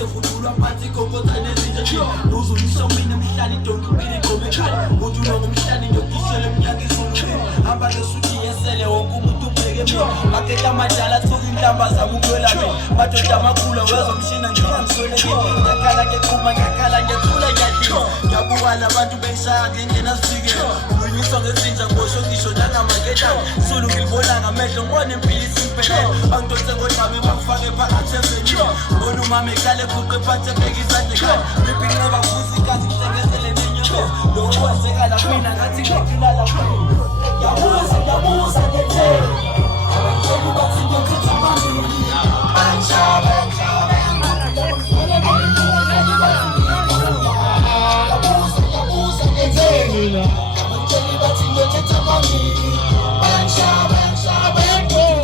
sefutulwa phansi kokotha nezinja uzulisho mina mhlani donkubili gomekhala uthi ngomhlani ngiyokishela eminyaka izulu hamba lesuthi yesele wonke umuntu ubheke mina maketa amadala thuka intamba zami ukwela mina madoda amakhulu wezomshina ngingamsolekile ngakhala ngeqhuma ngakhala ngethula ngiyadinga ngiyabuka nabantu bengishaya ngendlela sifikele unyiswa ngezinja ngosho ngisho nangamaketana sulu ngilibona ngamehlo ngibona impilo isimpelele angidonse ngodlame bangifake phakathi evenini ngibona umama ehlale eguqe phansi ebheka izandla ekhaya ngiphinqeba futhi ikazi ngithengesele nenyoko lokho kwenzekala mina ngathi ngiyaqilala yabuza ngethele abantsheli bathi ngiyothetha phambili banjaba yabuza ngethele abantsheli bathi ngiyothetha phambili banjaba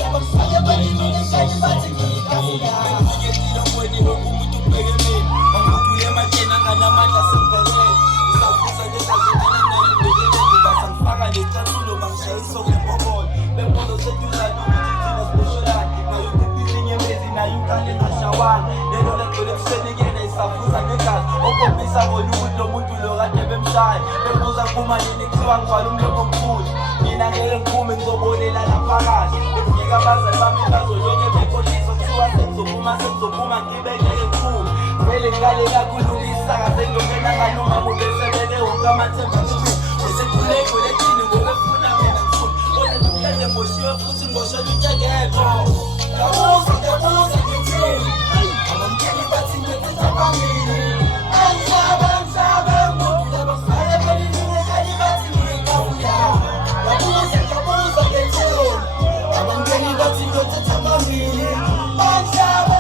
abafake balimi ngehlali bathi ngiyikafika ngiyetila mweni lokhu umuntu ubheke mina bangidule ematsheni anganamandla sempelele ngisavuza ngezazenanenayimbekeleni basangifaka necathulo bangishayisa ngembokolo bembono seduzane ukuthi thina sibesholane nayo ukubili nyembezi nayo ukale ngashawani lelo legcwele ebusenekena isavuza negazi okhombisa bona ukuthi lo muntu lo kade bemshaya bebuza kumalini kuthiwa ngibhala umlomo omkhulu mina ngeke ngiphume ngizobolela laphakathi befika abazali bami bazolonke bekholisa kuthiwa sengizophuma ngibekeke kukhulu kumele ngale kakhulu ngisaka sengiyongena nganoma kubesebeke wonke amathemba kuthi besekhuleko lethini ngokefuna mina ngifuna kodwa ngiyele mboshiwe futhi ngoshela utshengekho yabuza ngithini abamkeli bathi ngiyethetha phambili angisabe ngibukile bafake belini ngekhali bathi ngiyikawuya yabuza ngethini abamkeli bathi ngiyethetha phambili angisabe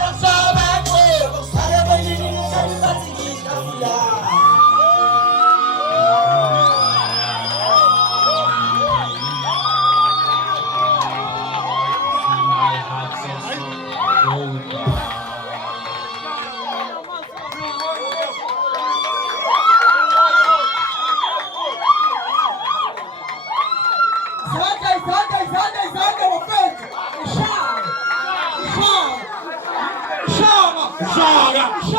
bafake belini ngekhali bathi ngiyikawuya Shara!